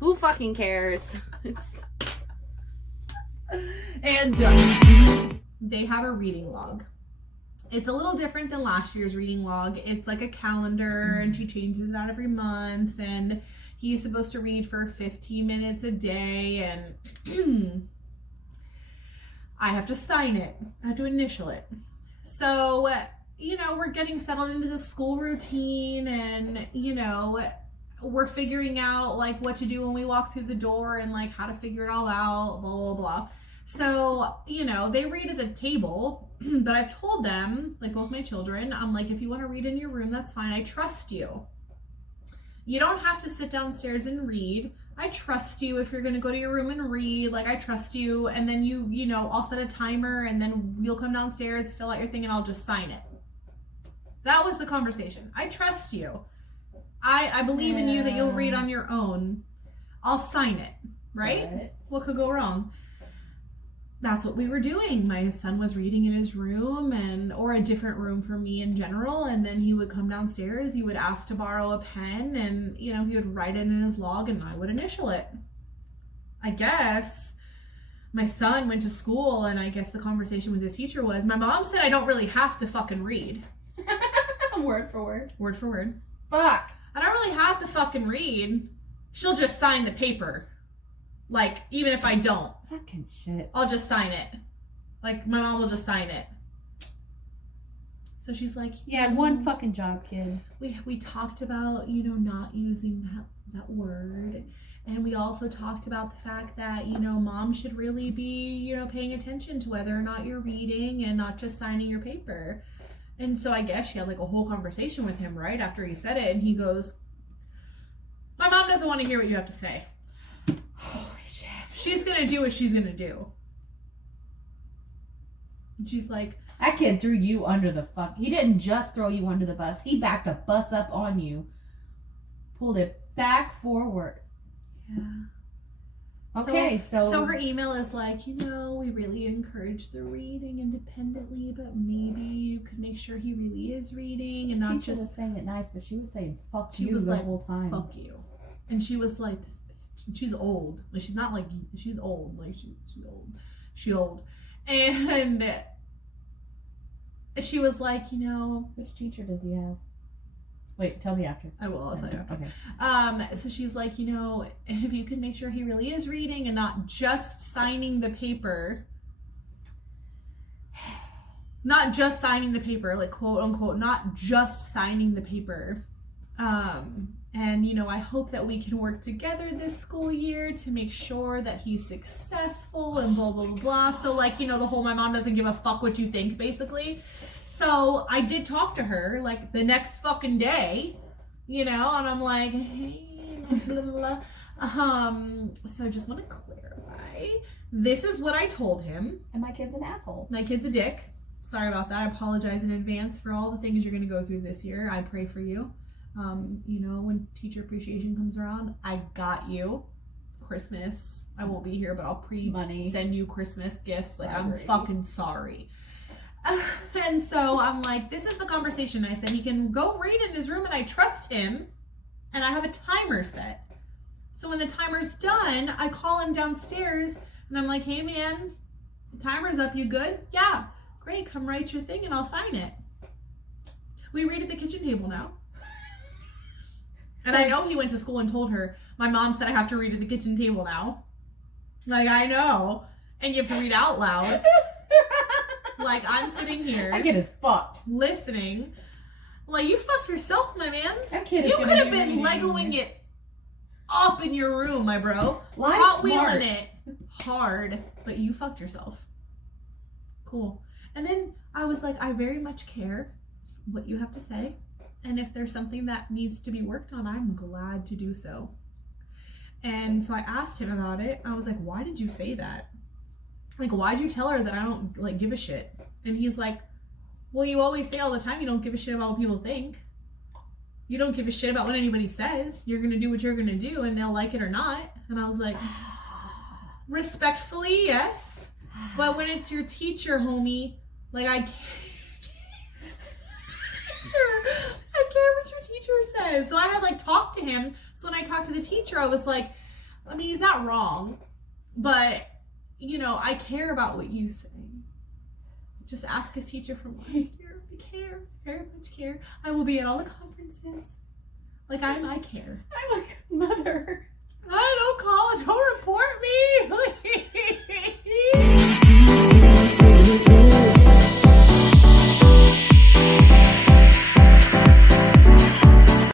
Who fucking cares? And they have a reading log. It's a little different than last year's reading log. It's like a calendar, and she changes it out every month, and he's supposed to read for 15 minutes a day, and I have to sign it. I have to initial it. So, you know, we're getting settled into the school routine, and, you know, we're figuring out, like, what to do when we walk through the door and, like, how to figure it all out, blah, blah, blah. So, you know, they read at the table, but I've told them, like, both my children, I'm like, if you want to read in your room, that's fine. I trust you. You don't have to sit downstairs and read. I trust you if you're going to go to your room and read. Like, I trust you. And then you know, I'll set a timer, and then you'll come downstairs, fill out your thing, and I'll just sign it. That was the conversation. I trust you. I believe in you that you'll read on your own. I'll sign it, right? What could go wrong? That's what we were doing. My son was reading in his room, or a different room for me in general, and then he would come downstairs, he would ask to borrow a pen, and, you know, he would write it in his log, and I would initial it. I guess my son went to school, and I guess the conversation with his teacher was, my mom said I don't really have to fucking read. Word for word. Word for word. Fuck. I don't really have to fucking read. She'll just sign the paper. Like, even if I don't. Fucking shit. I'll just sign it. Like, my mom will just sign it. So she's like, yeah, one fucking job, kid. We talked about, you know, not using that word. And we also talked about the fact that, you know, mom should really be, you know, paying attention to whether or not you're reading and not just signing your paper. And so I guess she had like a whole conversation with him right after he said it. And he goes, my mom doesn't want to hear what you have to say. Holy shit. She's going to do what she's going to do. And she's like, that kid threw you under the fuck. He didn't just throw you under the bus. He backed the bus up on you. Pulled it back forward. yeah. Okay, so her email is like, you know, we really encourage the reading independently, but maybe you could make sure he really is reading and not just. She was saying it nice, but she was saying "fuck she you" was the like, whole time. Fuck you, and she was like, this bitch. And she's old. Like, she's not like, she's old. Like, she's old. She's old, and she was like, you know, which teacher does he have? Wait, tell me after. I will. I'll tell you after. Okay. So she's like, you know, if you can make sure he really is reading and not just signing the paper, like, quote unquote, not just signing the paper. And, you know, I hope that we can work together this school year to make sure that he's successful and blah, blah, blah, blah. So, like, you know, the whole my mom doesn't give a fuck what you think, basically. So I did talk to her, like, the next fucking day, you know, and I'm like, hey, blah, blah, blah. So I just want to clarify. This is what I told him. And my kid's an asshole. My kid's a dick. Sorry about that. I apologize in advance for all the things you're going to go through this year. I pray for you. You know, when teacher appreciation comes around, I got you. Christmas, I won't be here, but I'll send you Christmas gifts. Like, I'm fucking sorry. And so I'm like, this is the conversation. I said, he can go read in his room and I trust him, and I have a timer set. So when the timer's done, I call him downstairs and I'm like, hey man, the timer's up, you good? Yeah, great, come write your thing and I'll sign it. We read at the kitchen table now. And I know he went to school and told her, my mom said I have to read at the kitchen table now. Like, I know. And you have to read out loud. Like, I'm sitting here. That kid is fucked. Listening. Like, you fucked yourself, my mans. That kid is You could have been Legoing it up in your room, my bro. Life's Hot smart. wheeling it hard. But you fucked yourself. Cool. And then I was like, I very much care what you have to say. And if there's something that needs to be worked on, I'm glad to do so. And so I asked him about it. I was like, why did you say that? Like, why'd you tell her that I don't, like, give a shit? And he's like, well, you always say all the time you don't give a shit about what people think. You don't give a shit about what anybody says. You're going to do what you're going to do, and they'll like it or not. And I was like, respectfully, yes. But when it's your teacher, homie, like, I can't. I care what your teacher says. So I had like talked to him. So when I talked to the teacher, I was like, I mean, he's not wrong, but you know, I care about what you say. Just ask his teacher from last year. I care, very much care. I will be at all the conferences. Like I care. I'm a good mother. Don't